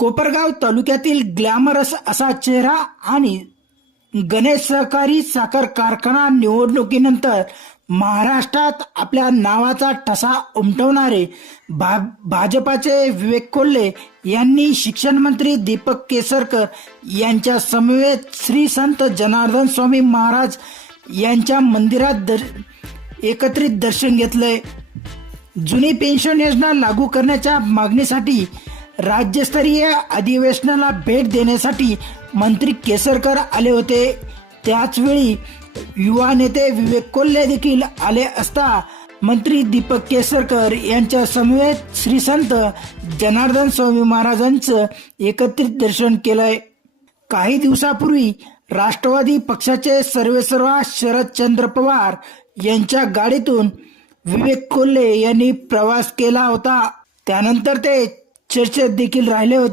कोपरगाव तालुक्यातील ग्लॅमरस असा चेहरा आणि गणेश सहकारी साखर कारखाना निवडणुकीनंतर महाराष्ट्रात आपल्या नावाचा ठसा उमटवणारे भाजपाचे विवेक कोल्हे यांनी शिक्षण मंत्री दीपक केसरकर यांच्या समवेत श्री संत जनार्दन स्वामी महाराज यांच्या मंदिरात एकत्रित दर्शन घेतलंय. जुनी पेन्शन योजना लागू करण्याच्या मागणीसाठी राज्यस्तरीय अधिवेशनाला भेट देण्यासाठी मंत्री केसरकर आले होते. त्याचवेळी युवा नेते विवेक कोल्हे देखील आले असता मंत्री दीपक केसरकर यांच्या समवेत श्री संत जनार्दन स्वामी महाराजांचं एकत्रित दर्शन केलंय. काही दिवसापूर्वी राष्ट्रवादी पक्षाचे सर्वेसर्वा शरदचंद्र पवार यांच्या गाडीतून विवेक कोल्हे यांनी प्रवास केला होता. त्यानंतर ते चर्चेत देखील राहिले होते.